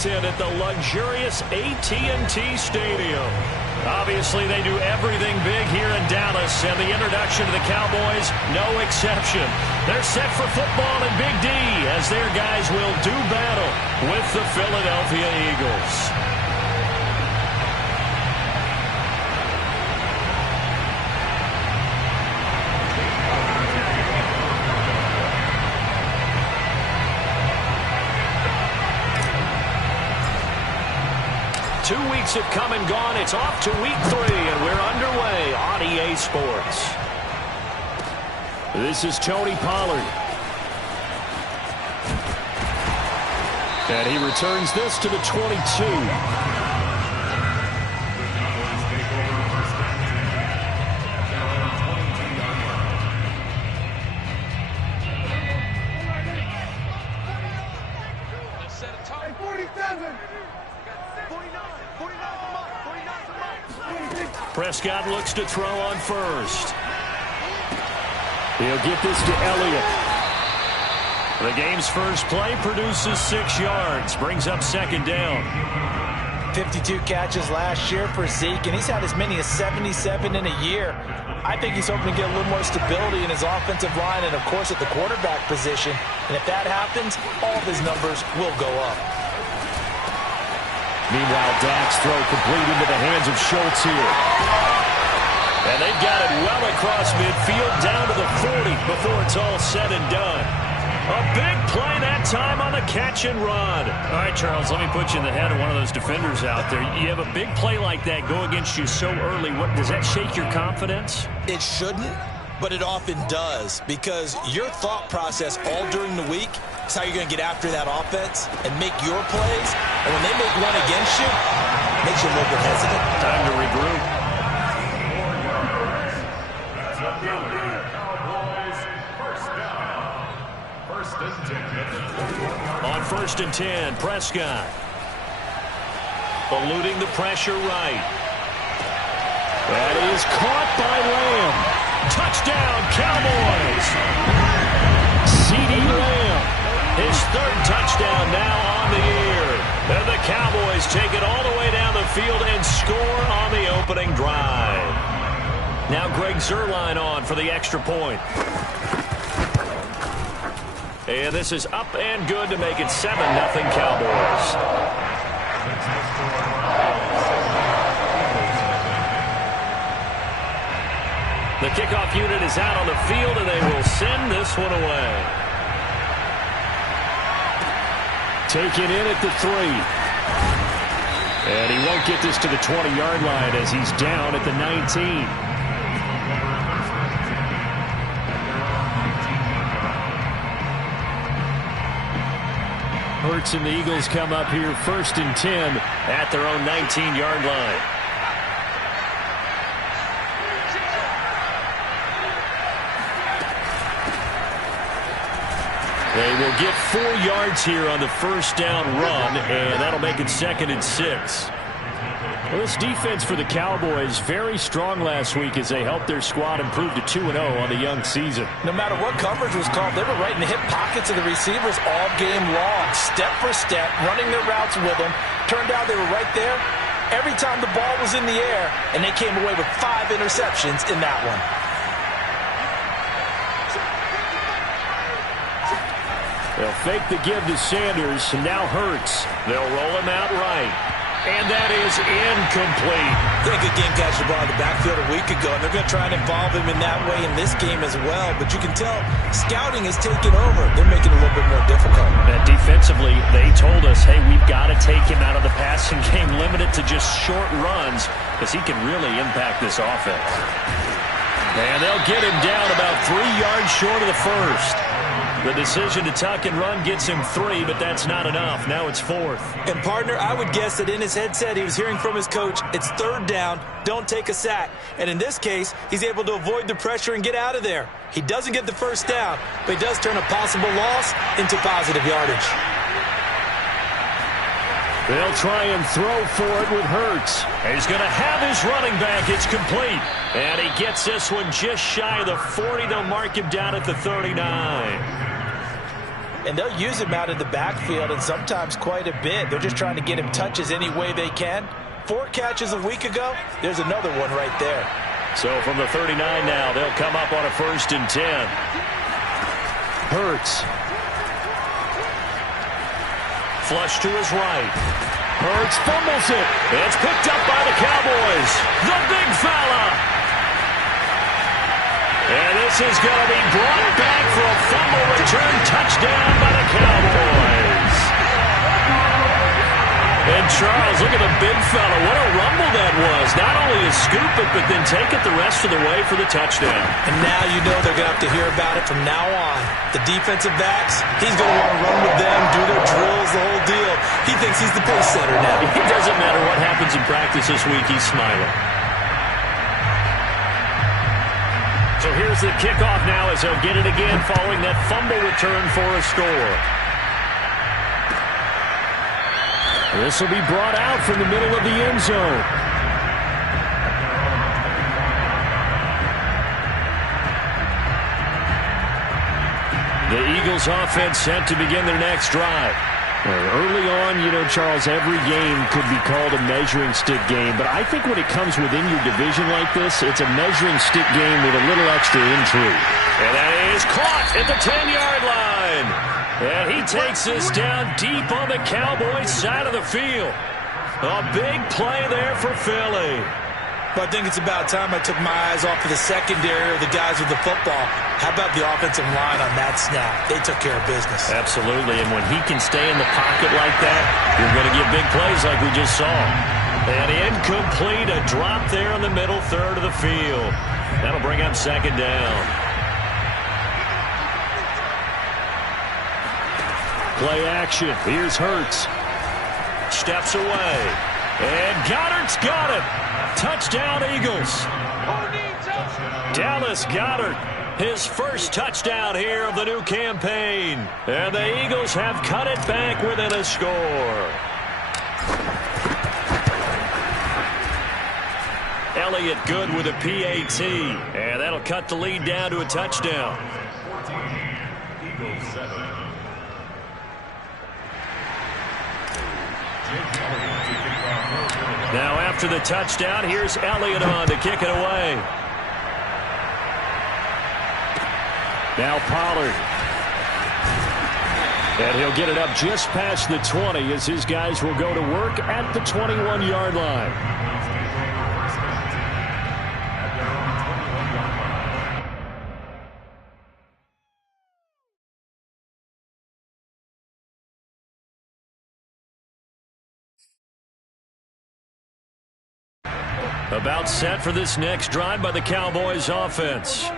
Washington at the luxurious AT&T Stadium. Obviously, they do everything big here in Dallas, and the introduction to the Cowboys, no exception. They're set for football in Big D as their guys will do battle with the Philadelphia Eagles. 2 weeks have come and gone. It's off to week 3, and we're underway on EA Sports. This is Tony Pollard. And he returns this to the 22. Prescott looks to throw on first. He'll get this to Elliott. The game's first play produces 6 yards, brings up second down. 52 catches last year for Zeke, and he's had as many as 77 in a year. I think he's hoping to get a little more stability in his offensive line and, of course, at the quarterback position. And if that happens, all of his numbers will go up. Meanwhile, Dak's throw complete into the hands of Schultz here. And they've got it well across midfield down to the 40 before it's all said and done. A big play that time on the catch and run. All right, Charles, let me put you in the head of one of those defenders out there. You have a big play like that go against you so early. What, does that shake your confidence? It shouldn't, but it often does, because your thought process all during the week is how you're going to get after that offense and make your plays. And when they make one against you, it makes you a little bit hesitant. Time to regroup. On 1st and 10, Prescott. Eluding the pressure right. That is caught by Lamb. Touchdown, Cowboys. CeeDee Lamb. His 3rd touchdown now on the year. And the Cowboys take it all the way down the field and score on the opening drive. Now Greg Zuerlein on for the extra point. And this is up and good to make it 7-0 Cowboys. The kickoff unit is out on the field, and they will send this one away. Taken in at the 3. And he won't get this to the 20-yard line as he's down at the 19. Hurts and the Eagles come up here 1st and 10 at their own 19-yard line. They will get 4 yards here on the first down run, and that'll make it 2nd and 6. Well, this defense for the Cowboys very strong last week as they helped their squad improve to 2-0 on the young season. No matter what coverage was called, they were right in the hip pockets of the receivers all game long, step for step, running their routes with them. Turned out they were right there every time the ball was in the air, and they came away with 5 interceptions in that one. They'll fake the give to Sanders, and now Hurts. They'll roll him out right. And that is incomplete. They had a good game catch the ball in the backfield a week ago, and they're going to try and involve him in that way in this game as well. But you can tell scouting has taken over. They're making it a little bit more difficult. And defensively, they told us, hey, we've got to take him out of the passing game, limited to just short runs, because he can really impact this offense. And they'll get him down about 3 yards short of the first. The decision to tuck and run gets him 3, but that's not enough. Now it's 4th. And, partner, I would guess that in his headset he was hearing from his coach, it's 3rd down, don't take a sack. And in this case, he's able to avoid the pressure and get out of there. He doesn't get the first down, but he does turn a possible loss into positive yardage. They'll try and throw for it with Hurts. He's going to have his running back. It's complete. And he gets this one just shy of the 40. They'll mark him down at the 39. and they'll use him out in the backfield, and sometimes quite a bit. They're just trying to get him touches any way they can. 4 catches a week ago. There's another one right there. So from the 39 now, they'll come up on a 1st and 10. Hurts. Flush to his right. Hurts fumbles it. It's picked up by the Cowboys. The big fella. And this is going to be brought back for a fumble return touchdown by the Cowboys. And Charles, look at the big fella. What a rumble that was. Not only to scoop it, but then take it the rest of the way for the touchdown. And now you know they're going to have to hear about it from now on. The defensive backs, he's going to want to run with them, do their drills, the whole deal. He thinks he's the pace setter now. It doesn't matter what happens in practice this week, he's smiling. So here's the kickoff now as they'll get it again following that fumble return for a score. This will be brought out from the middle of the end zone. The Eagles offense set to begin their next drive. Early on, you know, Charles, every game could be called a measuring stick game, but I think when it comes within your division like this, it's a measuring stick game with a little extra intrigue. And that is caught at the 10-yard line. And he takes this down deep on the Cowboys side of the field. A big play there for Philly. But I think it's about time I took my eyes off of the secondary or the guys with the football. How about the offensive line on that snap? They took care of business. Absolutely, and when he can stay in the pocket like that, you're going to get big plays like we just saw. And incomplete, a drop there in the middle third of the field. That'll bring up 2nd down. Play action. Here's Hurts. Steps away. And Goddard's got it. Touchdown, Eagles. Dallas Goedert, his first touchdown here of the new campaign. And the Eagles have cut it back within a score. Elliott good with a PAT. And that'll cut the lead down to a touchdown. Now after the touchdown, here's Elliott on to kick it away. Now Pollard. And he'll get it up just past the 20 as his guys will go to work at the 21-yard line. About set for this next drive by the Cowboys offense.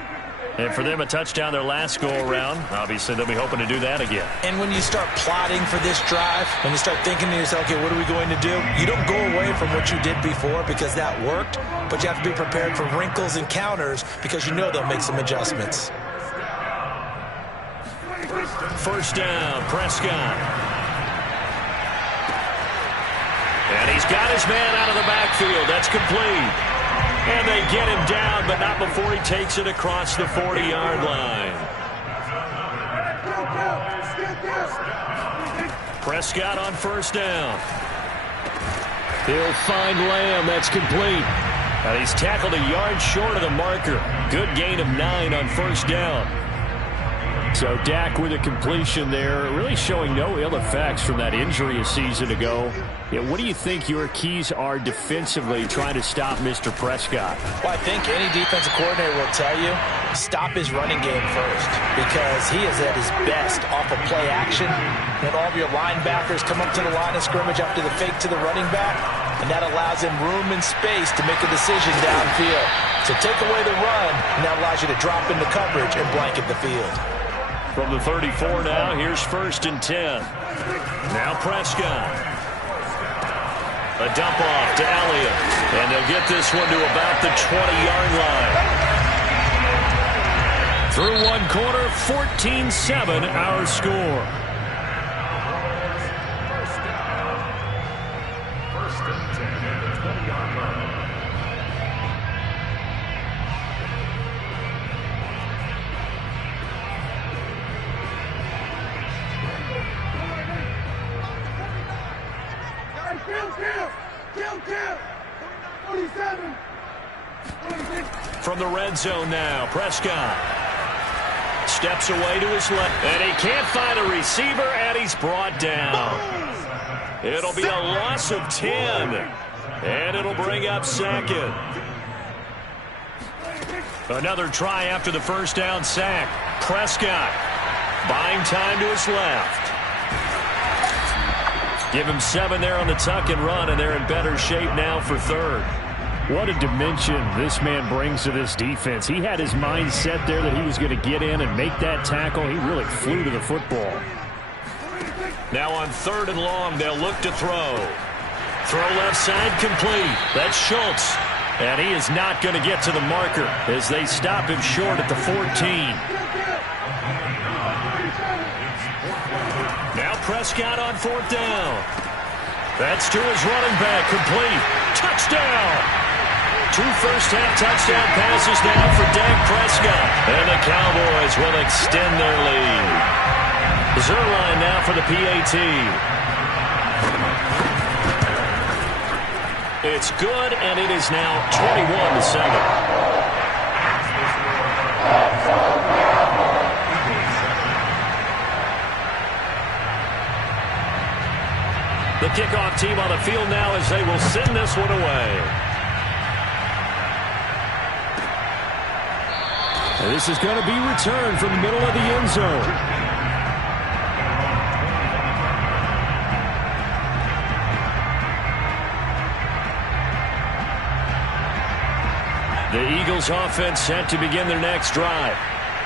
And for them, a touchdown their last go-around. Obviously, they'll be hoping to do that again. And when you start plotting for this drive, when you start thinking to yourself, okay, what are we going to do? You don't go away from what you did before because that worked, but you have to be prepared for wrinkles and counters because you know they'll make some adjustments. 1st down, Prescott. And he's got his man out of the backfield. That's complete. And they get him down, but not before he takes it across the 40-yard line. Prescott on 1st down. He'll find Lamb. That's complete. And he's tackled a yard short of the marker. Good gain of 9 on 1st down. So Dak with a completion there, really showing no ill effects from that injury a season ago. Yeah, what do you think your keys are defensively trying to stop Mr. Prescott? Well, I think any defensive coordinator will tell you, stop his running game first because he is at his best off of play action. When all of your linebackers come up to the line of scrimmage after the fake to the running back, and that allows him room and space to make a decision downfield. So take away the run, and that allows you to drop into coverage and blanket the field. From the 34 now, here's 1st and 10. Now Prescott. A dump off to Elliott. And they'll get this one to about the 20-yard line. Through one quarter, 14-7 our score. From the red zone now, Prescott steps away to his left, and he can't find a receiver, and he's brought down. It'll be a loss of 10, and it'll bring up second. Another try after the first down sack. Prescott buying time to his left. Give him 7 there on the tuck and run, and they're in better shape now for third. What a dimension this man brings to this defense. He had his mind set there that he was going to get in and make that tackle. He really flew to the football. Now on 3rd and long, they'll look to throw. Throw left side complete. That's Schultz. And he is not going to get to the marker as they stop him short at the 14. Now Prescott on 4th down. That's to his running back, complete. Touchdown! 2 first-half touchdown passes now for Dak Prescott. And the Cowboys will extend their lead. Zerline now for the PAT. It's good, and it is now 21-7. The kickoff team on the field now as they will send this one away. And this is going to be returned from the middle of the end zone. The Eagles offense set to begin their next drive.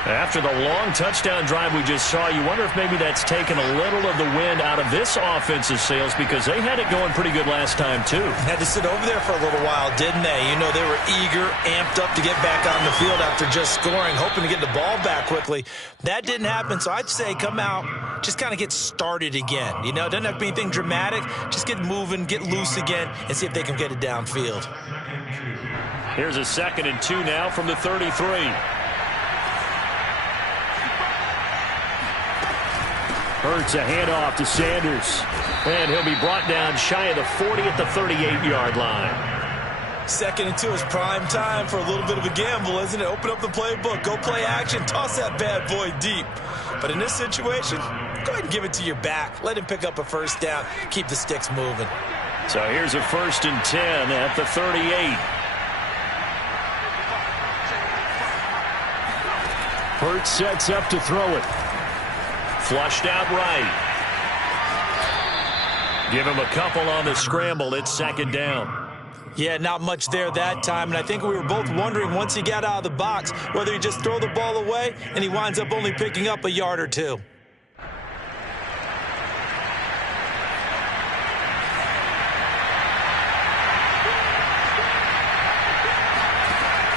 After the long touchdown drive we just saw, you wonder if maybe that's taken a little of the wind out of this offensive sails because they had it going pretty good last time, too. Had to sit over there for a little while, didn't they? You know, they were eager, amped up to get back on the field after just scoring, hoping to get the ball back quickly. That didn't happen, so I'd say come out, just kind of get started again. You know, doesn't have to be anything dramatic. Just get moving, get loose again, and see if they can get it downfield. Here's a 2nd and 2 now from the 33. Hurts a handoff to Sanders. And he'll be brought down shy of the 40 at the 38-yard line. 2nd and 2 is prime time for a little bit of a gamble, isn't it? Open up the playbook, go play action, toss that bad boy deep. But in this situation, go ahead and give it to your back. Let him pick up a first down. Keep the sticks moving. So here's a 1st and 10 at the 38. Hurts sets up to throw it. Flushed out right. Give him a couple on the scramble. It's 2nd down. Yeah, not much there that time, and I think we were both wondering once he got out of the box whether he just throw the ball away and he winds up only picking up a yard or two.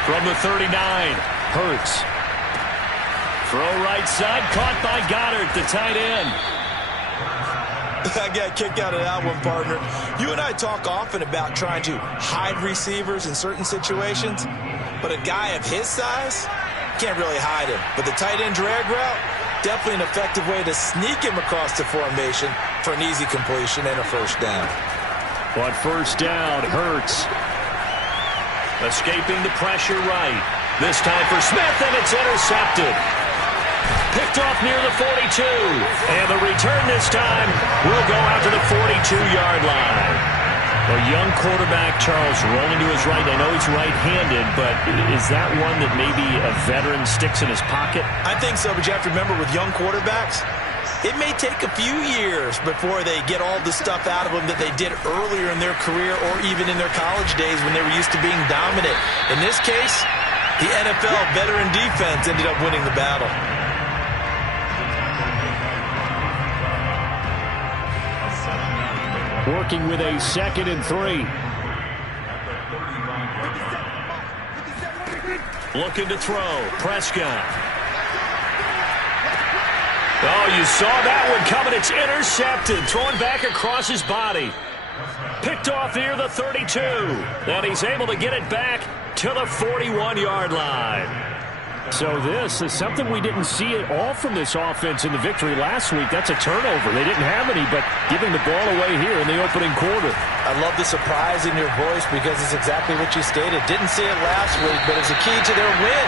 From the 39, Hurts. Throw right side, caught by Goddard, the tight end. I got kicked out of that one, partner. You and I talk often about trying to hide receivers in certain situations, but a guy of his size can't really hide him. But the tight end drag route, definitely an effective way to sneak him across the formation for an easy completion and a first down. On 1st down, Hurts. Escaping the pressure right. This time for Smith, and it's intercepted. Picked off near the 42. And the return this time will go out to the 42-yard line. A young quarterback, Charles, rolling to his right. I know he's right-handed, but is that one that maybe a veteran sticks in his pocket? I think so, but you have to remember with young quarterbacks, it may take a few years before they get all the stuff out of them that they did earlier in their career or even in their college days when they were used to being dominant. In this case, the NFL veteran defense ended up winning the battle. Working with a 2nd and 3. Looking to throw. Prescott. Oh, you saw that one coming. It's intercepted. Thrown back across his body. Picked off near the 32. And he's able to get it back to the 41-yard line. So this is something we didn't see at all from this offense in the victory last week. That's a turnover. They didn't have any, but giving the ball away here in the opening quarter. I love the surprise in your voice because it's exactly what you stated. Didn't see it last week, but it's a key to their win.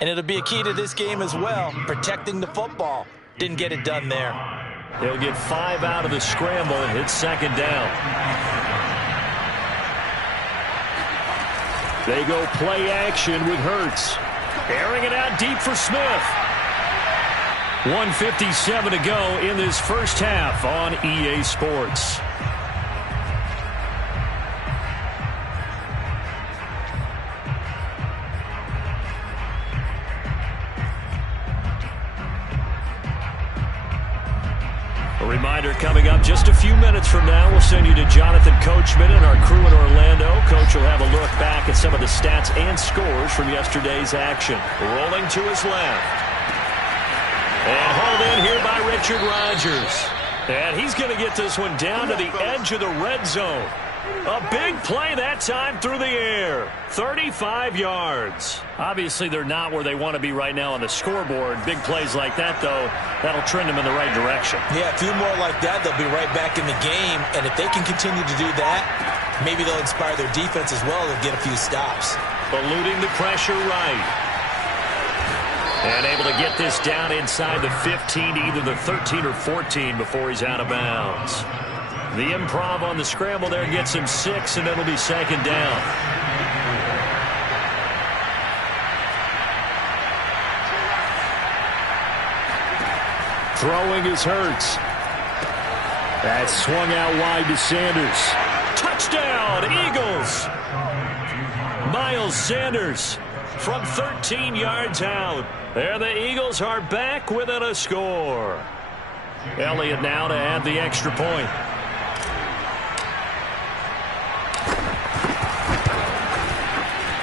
And it'll be a key to this game as well, protecting the football. Didn't get it done there. They'll get 5 out of the scramble. It's second down. They go play action with Hurts. Airing it out deep for Smith. 1:57 to go in this first half on EA Sports. A reminder coming up just a few minutes from now, we'll send you to Jonathan Coachman and our crew in Orlando. Coach will have a look back at some of the stats and scores from yesterday's action. Rolling to his left. And hauled in here by Richard Rodgers. And he's going to get this one down to the edge of the red zone. A big play that time through the air. 35 yards. Obviously, they're not where they want to be right now on the scoreboard. Big plays like that, though, that'll trend them in the right direction. Yeah, a few more like that, they'll be right back in the game. And if they can continue to do that, maybe they'll inspire their defense as well and get a few stops. Eluding the pressure right. And able to get this down inside the 15 to either the 13 or 14 before he's out of bounds. The improv on the scramble there gets him 6, and it'll be second down. Throwing is Hurts. That's swung out wide to Sanders. Touchdown, Eagles! Miles Sanders from 13 yards out. There the Eagles are back within a score. Elliott now to add the extra point.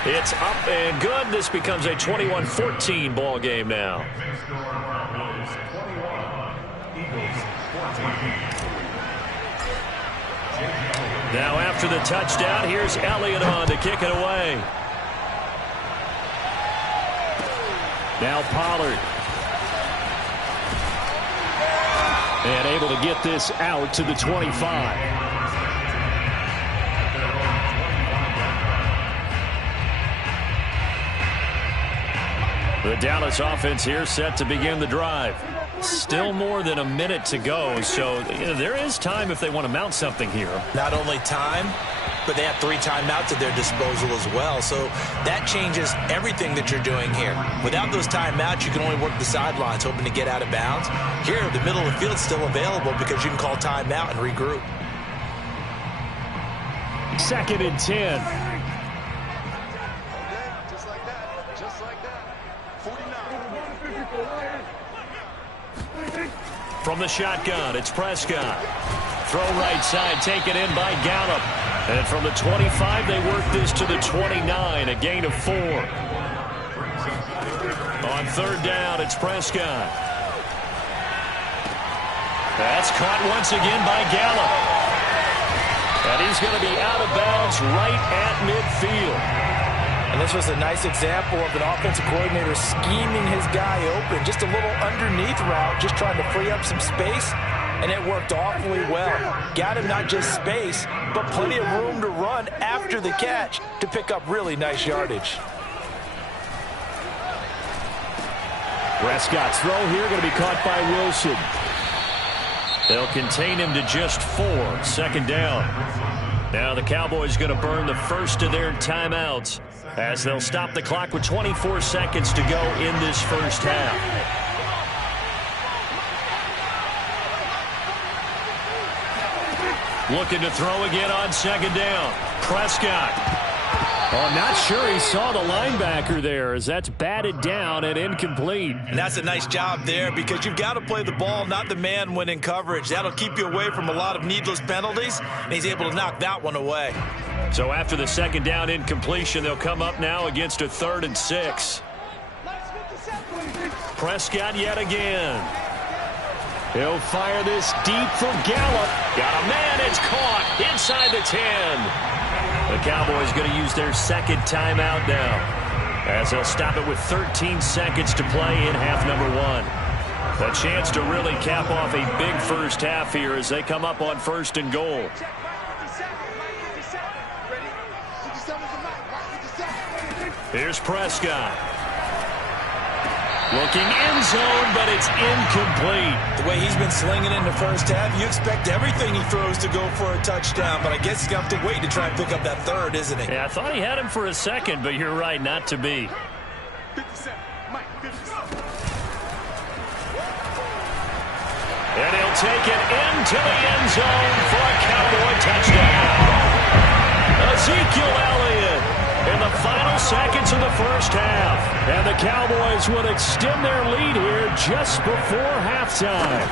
It's up and good. This becomes a 21-14 ball game now. Now after the touchdown, here's Elliott on to kick it away. Now Pollard. And able to get this out to the 25. The Dallas offense here set to begin the drive. Still more than a minute to go, so there is time if they want to mount something here. Not only time, but they have 3 timeouts at their disposal as well, so that changes everything that you're doing here. Without those timeouts, you can only work the sidelines, hoping to get out of bounds. Here, the middle of the field is still available because you can call timeout and regroup. 2nd and 10. From the shotgun, it's Prescott. Throw right side, taken in by Gallup. And from the 25, they work this to the 29, a gain of 4. On 3rd down, it's Prescott. That's caught once again by Gallup. And he's going to be out of bounds right at midfield. And this was a nice example of an offensive coordinator scheming his guy open. Just a little underneath route, just trying to free up some space, and it worked awfully well. Got him not just space, but plenty of room to run after the catch to pick up really nice yardage. Prescott's throw here going to be caught by Wilson. They'll contain him to just 4. 2nd down. Now the Cowboys going to burn the first of their timeouts as they'll stop the clock with 24 seconds to go in this first half. Looking to throw again on 2nd down. Prescott. Oh, I'm not sure he saw the linebacker there as that's batted down and incomplete. And that's a nice job there because you've got to play the ball, not the man when in coverage. That'll keep you away from a lot of needless penalties, and he's able to knock that one away. So after the 2nd down incompletion, they'll come up now against a 3rd and 6. Prescott yet again. He'll fire this deep for Gallup. Got a man, it's caught inside the 10. The Cowboys going to use their 2nd timeout now. as they'll stop it with 13 seconds to play in half number one. A chance to really cap off a big first half here as they come up on first and goal. Here's Prescott. Looking end zone, but it's incomplete. The way he's been slinging in the first half, you expect everything he throws to go for a touchdown, but I guess he's going to have to wait to try and pick up that third, isn't he? Yeah, I thought he had him for a second, but you're right, not to be. 57, Mike, 57. And he'll take it into the end zone for a Cowboy touchdown. Ezekiel Elliott in the final seconds of the first half. And the Cowboys would extend their lead here just before halftime.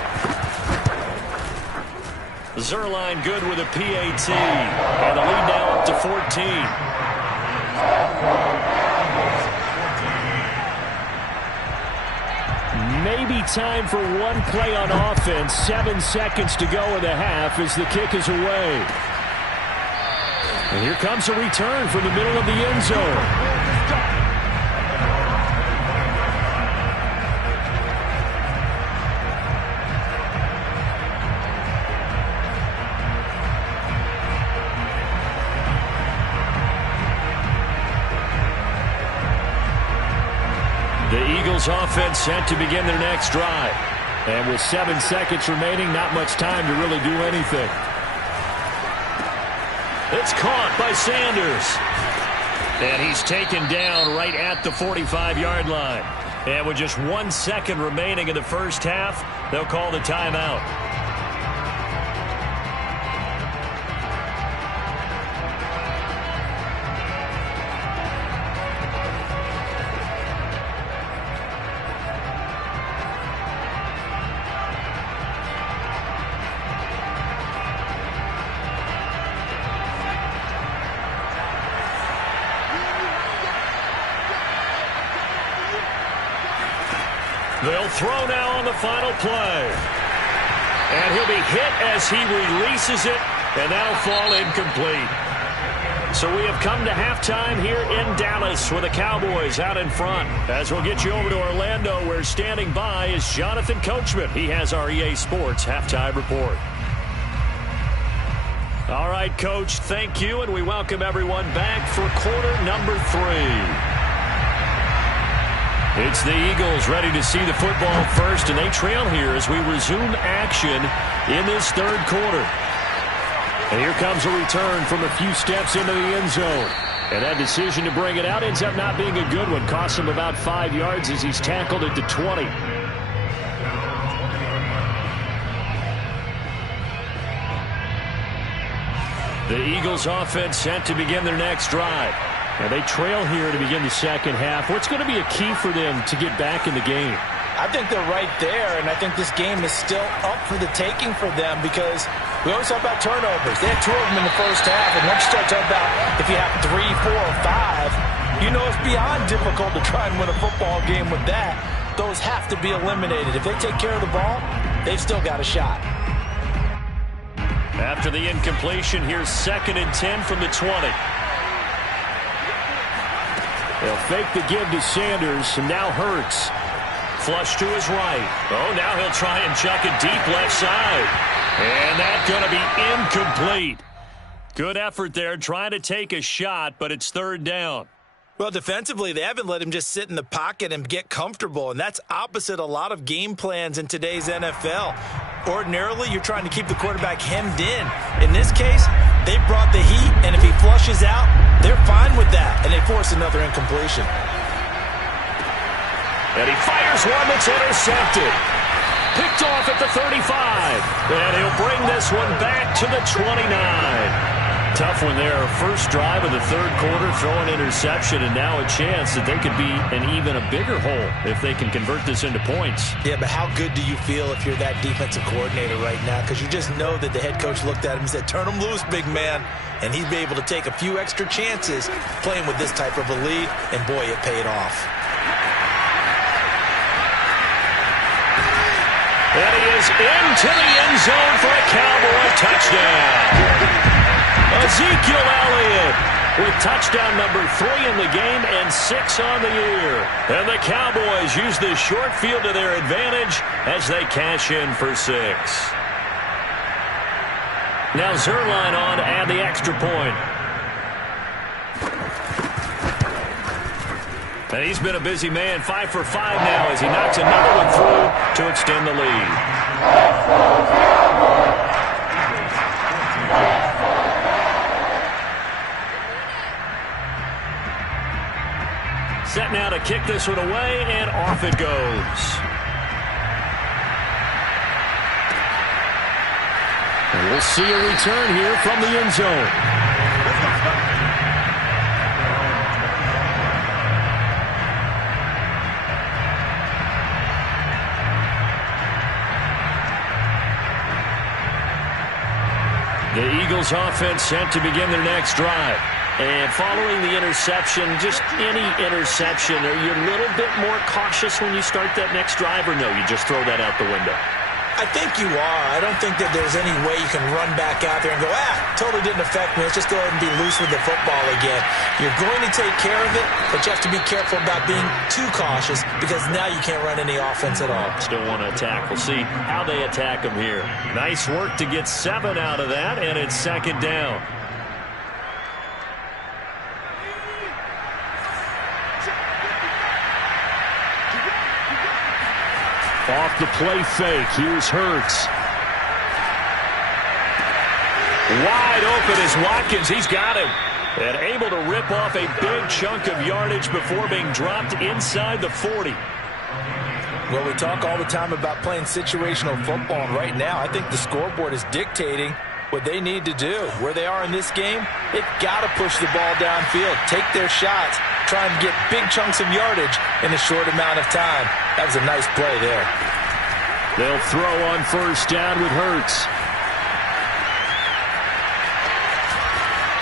Zerline good with a PAT. And the lead now up to 14. Maybe time for one play on offense. 7 seconds to go in the half as the kick is away. And here comes a return from the middle of the end zone. The Eagles offense set to begin their next drive. And with 7 seconds remaining, not much time to really do anything. It's caught by Sanders. And he's taken down right at the 45-yard line. And with just 1 second remaining in the first half, they'll call the timeout. They'll throw now on the final play. And he'll be hit as he releases it, and that'll fall incomplete. So we have come to halftime here in Dallas with the Cowboys out in front. As we'll get you over to Orlando, where standing by is Jonathan Coachman. He has our EA Sports halftime report. All right, Coach, thank you, and we welcome everyone back for quarter number 3. It's the Eagles ready to see the football first, and they trail here as we resume action in this third quarter. And here comes a return from a few steps into the end zone. And that decision to bring it out ends up not being a good one. Costs him about 5 yards as he's tackled at the 20. The Eagles offense set to begin their next drive. And they trail here to begin the second half. What's going to be a key for them to get back in the game? I think they're right there, and I think this game is still up for the taking for them because we always talk about turnovers. They had 2 of them in the first half, and once you start talking about if you have 3, 4, or 5, you know it's beyond difficult to try and win a football game with that. Those have to be eliminated. If they take care of the ball, they've still got a shot. After the incompletion, here's 2nd and 10 from the 20. They'll fake the give to Sanders, and now Hurts. Flush to his right. Oh, now he'll try and chuck it deep left side. And that's going to be incomplete. Good effort there, trying to take a shot, but it's 3rd down. Well, defensively, they haven't let him just sit in the pocket and get comfortable, and that's opposite a lot of game plans in today's NFL. Ordinarily, you're trying to keep the quarterback hemmed in. In this case, they brought the heat, and if he flushes out, they're fine with that, and they force another incompletion. And he fires one that's intercepted. Picked off at the 35. And he'll bring this one back to the 29. Tough one there. First drive of the third quarter, throwing interception, and now a chance that they could be in even a bigger hole if they can convert this into points. Yeah, but how good do you feel if you're that defensive coordinator right now? Because you just know that the head coach looked at him and said, turn him loose, big man. And he'd be able to take a few extra chances playing with this type of a lead, and boy, it paid off. And he is into the end zone for a Cowboy touchdown. Ezekiel Elliott with touchdown number 3 in the game and 6 on the year. And the Cowboys use the short field to their advantage as they cash in for 6. Now Zerline on to add the extra point. And he's been a busy man, 5 for 5 now as he knocks another one through to extend the lead. Set now to kick this one away, and off it goes. And we'll see a return here from the end zone. The Eagles offense set to begin their next drive. And following the interception, just any interception, are you a little bit more cautious when you start that next drive, or no, you just throw that out the window? I think you are. I don't think that there's any way you can run back out there and go, totally didn't affect me. Let's just go ahead and be loose with the football again. You're going to take care of it, but you have to be careful about being too cautious because now you can't run any offense at all. Still want to attack. We'll see how they attack them here. Nice work to get 7 out of that, and it's second down. Off the play fake. Here's Hurts. Wide open is Watkins. He's got him. And able to rip off a big chunk of yardage before being dropped inside the 40. Well, we talk all the time about playing situational football, and right now I think the scoreboard is dictating what they need to do. Where they are in this game, they've got to push the ball downfield, take their shots, try and get big chunks of yardage in a short amount of time. That was a nice play there. They'll throw on first down with Hurts.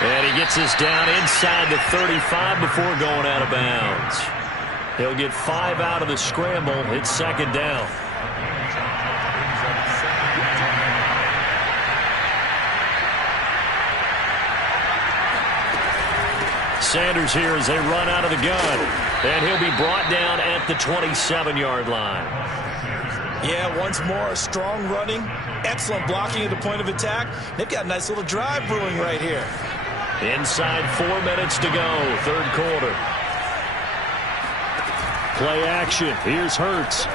And he gets us down inside the 35 before going out of bounds. He'll get 5 out of the scramble. It's second down. Sanders here as they run out of the gun. And he'll be brought down at the 27-yard line. Yeah, once more, strong running, excellent blocking at the point of attack. They've got a nice little drive brewing right here. Inside 4 minutes to go, third quarter. Play action. Here's Hurts.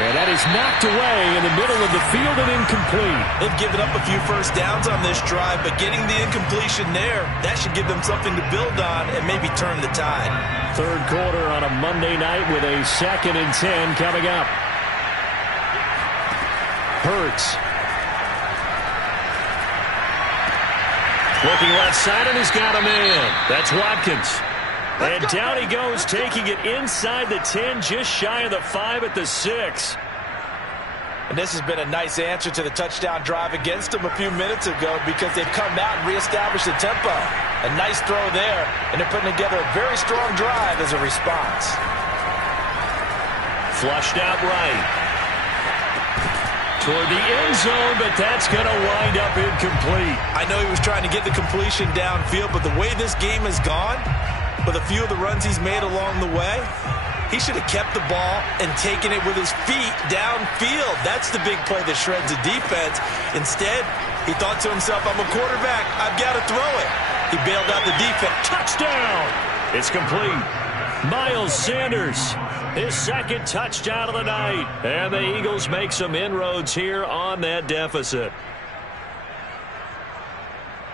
And that is knocked away in the middle of the field and incomplete. They've given up a few first downs on this drive, but getting the incompletion there, that should give them something to build on and maybe turn the tide. Third quarter on a Monday night with a 2nd and 10 coming up. Hurts. Looking left side, and he's got a man. That's Watkins. And down he goes, taking it inside the 10, just shy of the 5 at the 6. And this has been a nice answer to the touchdown drive against them a few minutes ago because they've come out and reestablished the tempo. A nice throw there, and they're putting together a very strong drive as a response. Flushed out right. Toward the end zone, but that's going to wind up incomplete. I know he was trying to get the completion downfield, but the way this game has gone, with a few of the runs he's made along the way, he should have kept the ball and taken it with his feet downfield. That's the big play that shreds the defense. Instead, he thought to himself, I'm a quarterback. I've got to throw it. He bailed out the defense. Touchdown! It's complete. Miles Sanders, his 2nd touchdown of the night. And the Eagles make some inroads here on that deficit.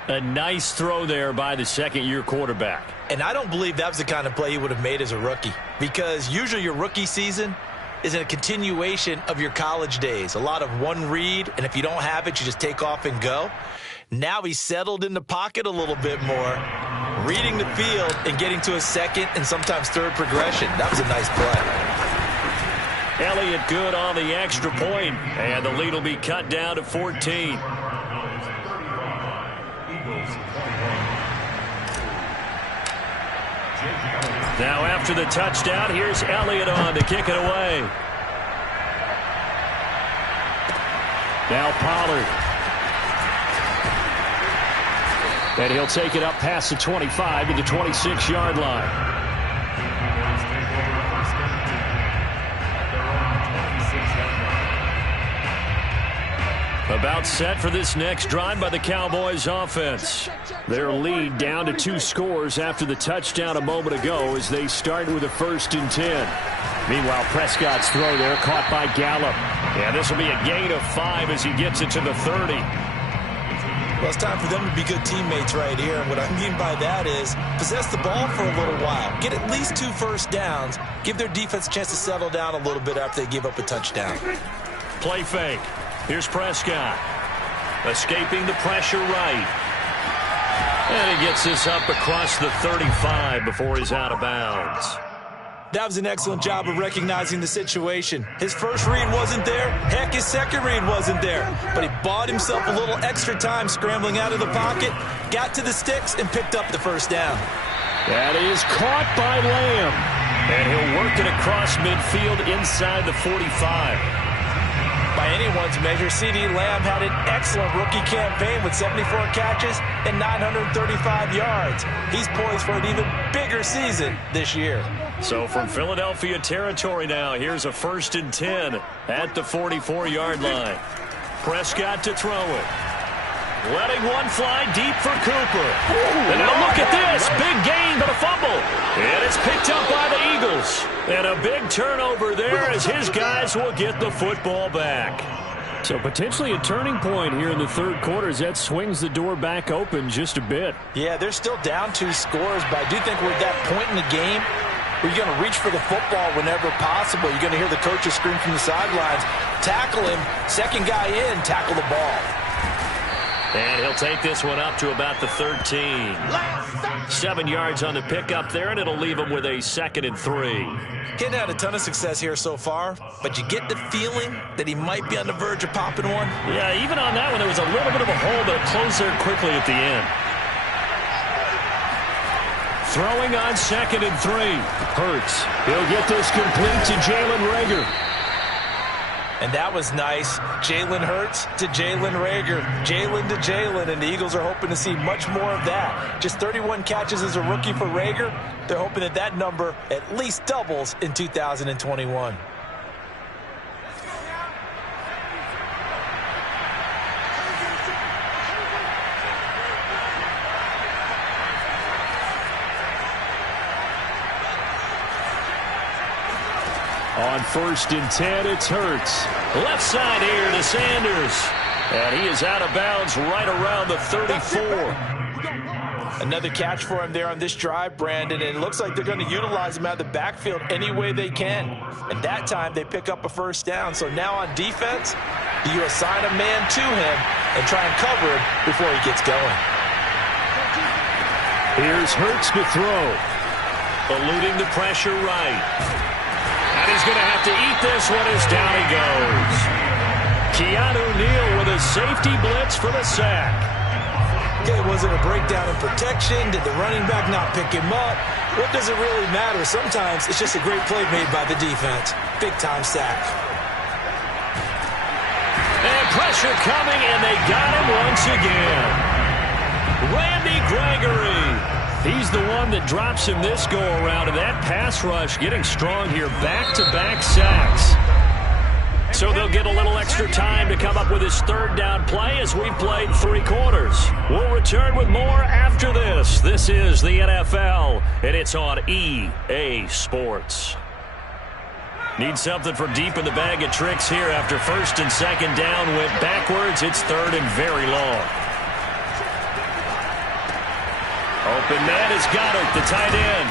A nice throw there by the second-year quarterback. And I don't believe that was the kind of play he would have made as a rookie, because usually your rookie season is a continuation of your college days. A lot of one read, and if you don't have it, you just take off and go. Now he's settled in the pocket a little bit more, reading the field and getting to a second and sometimes third progression. That was a nice play. Elliott good on the extra point, and the lead will be cut down to 14. Now after the touchdown, here's Elliott on to kick it away. Now Pollard. And he'll take it up past the 25 to the 26-yard line. About set for this next drive by the Cowboys offense. Their lead down to 2 scores after the touchdown a moment ago as they start with a 1st and 10. Meanwhile, Prescott's throw there caught by Gallup. Yeah, this will be a gain of 5 as he gets it to the 30. Well, it's time for them to be good teammates right here. And what I mean by that is possess the ball for a little while. Get at least 2 first downs. Give their defense a chance to settle down a little bit after they give up a touchdown. Play fake. Here's Prescott. Escaping the pressure right. And he gets this up across the 35 before he's out of bounds. That was an excellent job of recognizing the situation. His first read wasn't there. Heck, his second read wasn't there. But he bought himself a little extra time scrambling out of the pocket, got to the sticks, and picked up the first down. That is caught by Lamb. And he'll work it across midfield inside the 45. By anyone's measure, C.D. Lamb had an excellent rookie campaign with 74 catches and 935 yards. He's poised for an even bigger season this year. So from Philadelphia territory now, here's a 1st and 10 at the 44-yard line. Prescott to throw it. Letting one fly deep for Cooper. And now look at this. Big gain, but a fumble. And it's picked up by the Eagles. And a big turnover there as his guys will get the football back. So potentially a turning point here in the 3rd quarter as that swings the door back open just a bit. Yeah, they're still down 2 scores, but I do think we're at that point in the game where you're going to reach for the football whenever possible. You're going to hear the coaches scream from the sidelines, tackle him, second guy in, tackle the ball. And he'll take this one up to about the 13. 7 yards on the pickup there, and it'll leave him with a 2nd and 3. Getting had a ton of success here so far, but you get the feeling that he might be on the verge of popping one. Yeah, even on that one, there was a little bit of a hole, but it closed there quickly at the end. Throwing on 2nd and 3. Hurts. He'll get this complete to Jalen Reagor. And that was nice. Jalen Hurts to Jalen Reagor. Jalen to Jalen, and the Eagles are hoping to see much more of that. Just 31 catches as a rookie for Reagor. They're hoping that that number at least doubles in 2021. On 1st and 10, it's Hurts. Left side here to Sanders. And he is out of bounds right around the 34. Another catch for him there on this drive, Brandon, and it looks like they're going to utilize him out of the backfield any way they can. And that time they pick up a first down. So now on defense, you assign a man to him and try and cover him before he gets going. Here's Hurts to throw. Eluding the pressure right. And he's going to have to eat this one as down he goes. Keanu Neal with a safety blitz for the sack. Okay, was it a breakdown in protection? Did the running back not pick him up? What does it really matter? Sometimes it's just a great play made by the defense. Big-time sack. And pressure coming, and they got him once again. Randy Gregory. He's the one that drops him this go-around, and that pass rush getting strong here. Back-to-back sacks. So they'll get a little extra time to come up with his 3rd down play as we've played 3 quarters. We'll return with more after this. This is the NFL, and it's on EA Sports. Need something for deep in the bag of tricks here after 1st and 2nd down went backwards. It's 3rd and very long. Open man is Goddard, the tight end.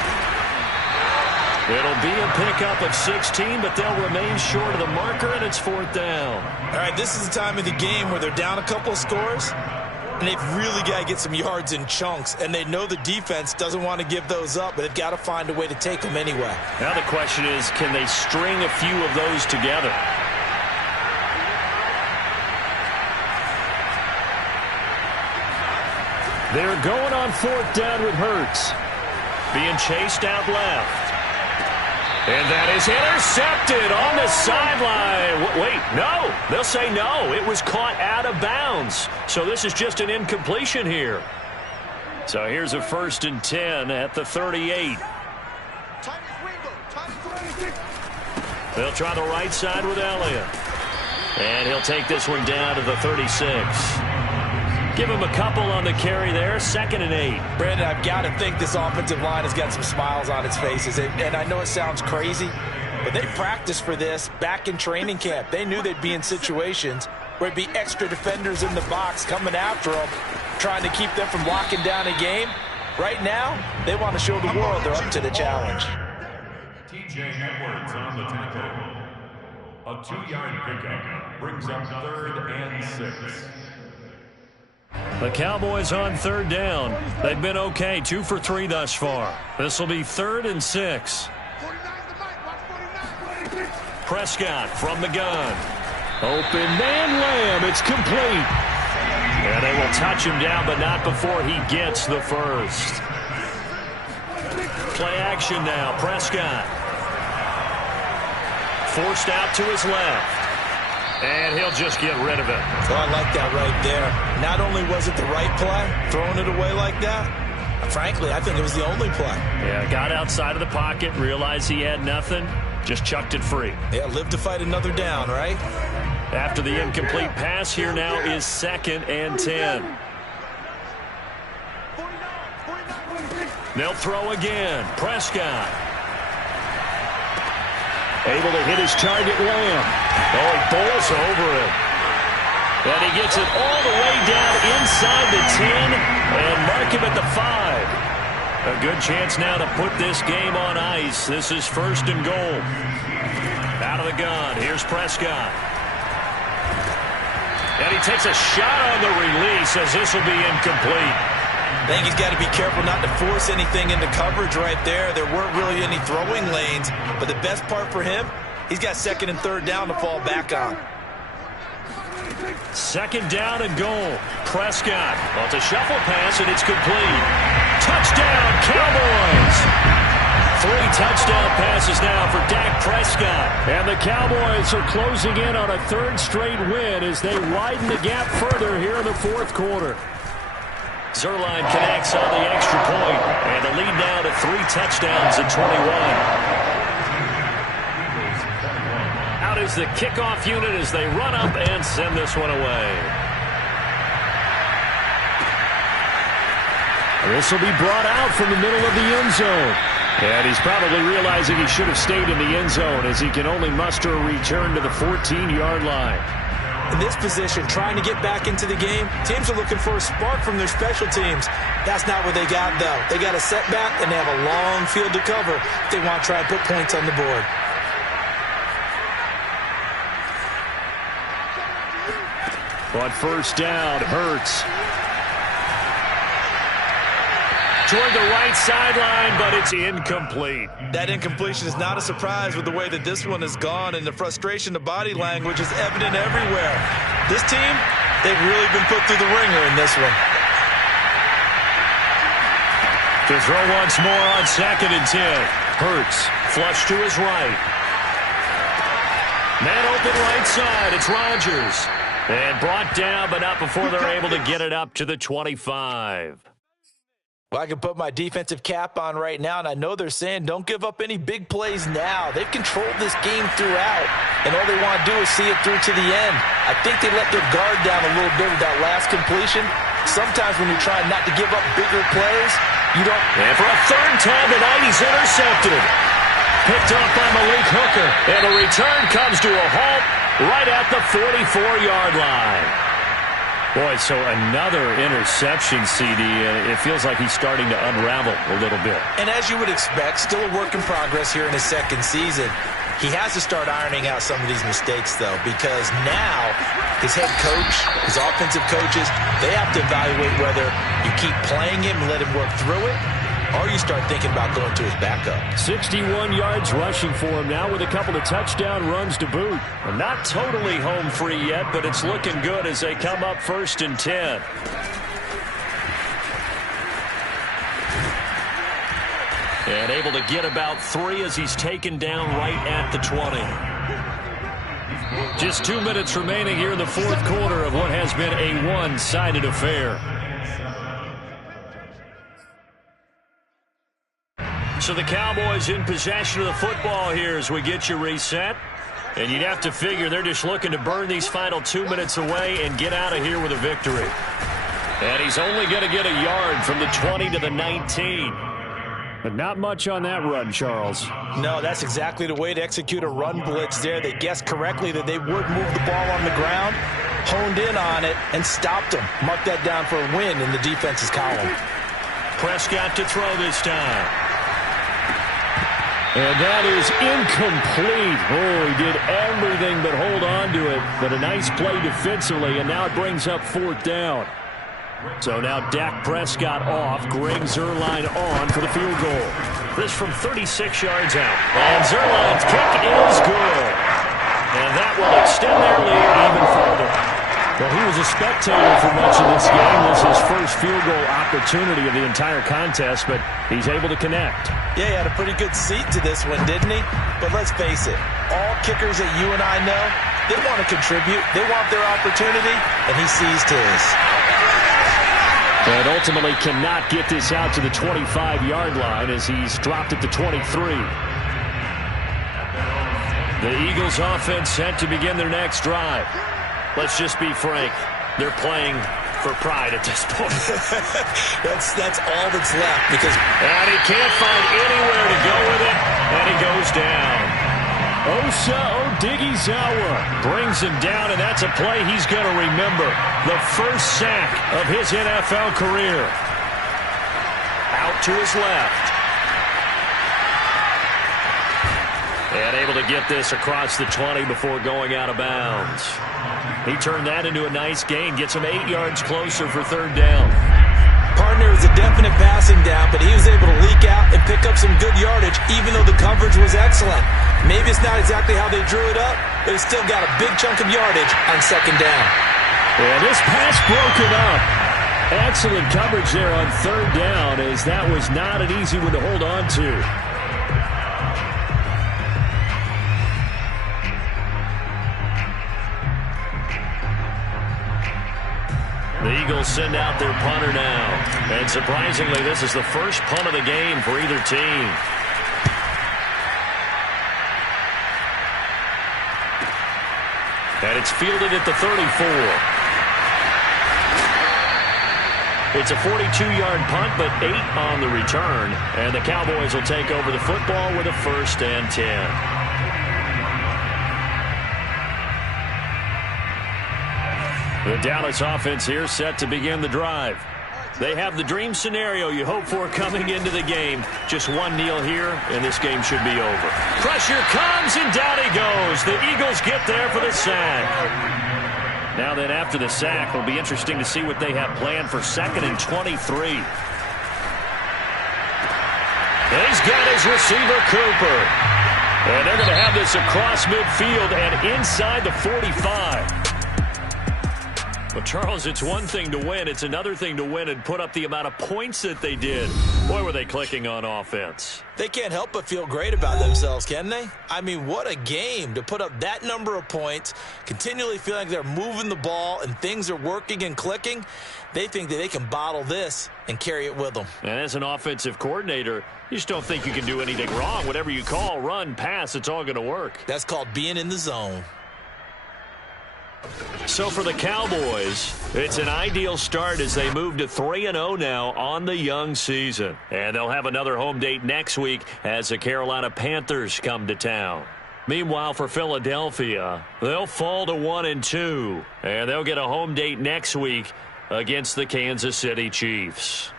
It'll be a pickup of 16, but they'll remain short of the marker, and it's 4th down. All right, this is the time of the game where they're down a couple of scores, and they've really got to get some yards in chunks, and they know the defense doesn't want to give those up, but they've got to find a way to take them anyway. Now the question is, can they string a few of those together? They're going on 4th down with Hurts. Being chased out left. And that is intercepted on the sideline. Wait, no. They'll say no. It was caught out of bounds. So this is just an incompletion here. So here's a 1st and 10 at the 38. They'll try the right side with Elliott. And he'll take this one down to the 36. Give him a couple on the carry there. 2nd and 8. Brandon, I've got to think this offensive line has got some smiles on its faces. And I know it sounds crazy, but they practiced for this back in training camp. They knew they'd be in situations where it'd be extra defenders in the box coming after them, trying to keep them from locking down a game. Right now, they want to show the world they're up to the challenge. TJ Edwards on the tackle. A 2-yard pickup brings up 3rd and 6. The Cowboys on 3rd down. They've been okay, 2 for 3 thus far. This will be 3rd and 6. Prescott from the gun. Open man, Lamb. It's complete. And they will touch him down, but not before he gets the first. Play action now. Prescott. Forced out to his left. And he'll just get rid of it. Oh, I like that right there. Not only was it the right play, throwing it away like that, frankly, I think it was the only play. Yeah, got outside of the pocket, realized he had nothing, just chucked it free. Yeah, live to fight another down, right? After the incomplete pass, here now is 2nd and 10. They'll throw again. Prescott. Able to hit his target, Lamb. Oh, he bowls over it. And he gets it all the way down inside the 10 and mark him at the 5. A good chance now to put this game on ice. This is 1st and goal. Out of the gun. Here's Prescott. And he takes a shot on the release as this will be incomplete. I think he's got to be careful not to force anything into coverage right there. There weren't really any throwing lanes, but the best part for him, he's got 2nd and 3rd down to fall back on. 2nd down and goal. Prescott. Well, it's a shuffle pass, and it's complete. Touchdown, Cowboys! 3 touchdown passes now for Dak Prescott. And the Cowboys are closing in on a 3rd straight win as they widen the gap further here in the 4th quarter. Zerline connects on the extra point, and the lead now to 3 touchdowns at 21. Out is the kickoff unit as they run up and send this one away. This will be brought out from the middle of the end zone. And he's probably realizing he should have stayed in the end zone as he can only muster a return to the 14-yard line. In this position, trying to get back into the game, teams are looking for a spark from their special teams. That's not what they got, though. They got a setback, and they have a long field to cover if they want to try and put points on the board. On 1st down, Hurts. Toward the right sideline, but it's incomplete. That incompletion is not a surprise with the way that this one has gone, and the frustration, the body language is evident everywhere. This team, they've really been put through the ringer in this one. To throw once more on 2nd and 10. Hurts, flush to his right. Man open right side, it's Rodgers. And brought down, but not before they're able to get it up to the 25. Well, I can put my defensive cap on right now, and I know they're saying don't give up any big plays now. They've controlled this game throughout, and all they want to do is see it through to the end. I think they let their guard down a little bit with that last completion. Sometimes when you're trying not to give up bigger plays, you don't. And for a 3rd time tonight, he's intercepted. Picked off by Malik Hooker, and the return comes to a halt right at the 44-yard line. Boy, so another interception, CD, and it feels like he's starting to unravel a little bit. And as you would expect, still a work in progress here in his 2nd season. He has to start ironing out some of these mistakes, though, because now his head coach, his offensive coaches, they have to evaluate whether you keep playing him and let him work through it, or you start thinking about going to his backup. 61 yards rushing for him now with a couple of touchdown runs to boot. Well, not totally home free yet, but it's looking good as they come up 1st and 10. And able to get about 3 as he's taken down right at the 20. Just 2 minutes remaining here in the 4th quarter of what has been a one-sided affair. So the Cowboys in possession of the football here as we get you reset. And you'd have to figure they're just looking to burn these final 2 minutes away and get out of here with a victory. And he's only going to get a yard from the 20 to the 19. But not much on that run, Charles. No, that's exactly the way to execute a run blitz there. They guessed correctly that they would move the ball on the ground, honed in on it, and stopped them. Mark that down for a win in the defense's column. Prescott to throw this time. And that is incomplete. Oh, he did everything but hold on to it. But a nice play defensively, and now it brings up 4th down. So now Dak Prescott off, Greg Zuerlein on for the field goal. This from 36 yards out. And Zuerlein's kick is good. And that will extend their lead even further. Well, he was a spectator for much of this game. This is his first field goal opportunity of the entire contest, but he's able to connect. Yeah, he had a pretty good seat to this one, didn't he? But let's face it, all kickers that you and I know, they want to contribute. They want their opportunity, and he seized his. And ultimately cannot get this out to the 25-yard line as he's dropped at the 23. The Eagles offense set to begin their next drive. Let's just be frank. They're playing for pride at this point. that's all that's left because... And he can't find anywhere to go with it, and he goes down. Osa Odighizuwa brings him down, and that's a play he's going to remember. The first sack of his NFL career. Out to his left. And able to get this across the 20 before going out of bounds. He turned that into a nice gain. Gets him 8 yards closer for 3rd down. Partner is a definite passing down, but he was able to leak out and pick up some good yardage, even though the coverage was excellent. Maybe it's not exactly how they drew it up, but he still got a big chunk of yardage on 2nd down. Yeah, this pass broken up. Excellent coverage there on 3rd down, as that was not an easy one to hold on to. The Eagles send out their punter now. And surprisingly, this is the first punt of the game for either team. And it's fielded at the 34. It's a 42-yard punt, but 8 on the return. And the Cowboys will take over the football with a 1st and 10. The Dallas offense here set to begin the drive. They have the dream scenario you hope for coming into the game. Just one kneel here, and this game should be over. Pressure comes, and down he goes. The Eagles get there for the sack. Now then, after the sack, it'll be interesting to see what they have planned for 2nd and 23. He's got his receiver, Cooper. And they're going to have this across midfield and inside the 45. Well, Charles, it's one thing to win. It's another thing to win and put up the amount of points that they did. Boy, were they clicking on offense. They can't help but feel great about themselves, can they? I mean, what a game to put up that number of points, continually feeling like they're moving the ball and things are working and clicking. They think that they can bottle this and carry it with them. And as an offensive coordinator, you just don't think you can do anything wrong. Whatever you call, run, pass, it's all going to work. That's called being in the zone. So for the Cowboys, it's an ideal start as they move to 3-0 now on the young season. And they'll have another home date next week as the Carolina Panthers come to town. Meanwhile, for Philadelphia, they'll fall to 1-2. And they'll get a home date next week against the Kansas City Chiefs.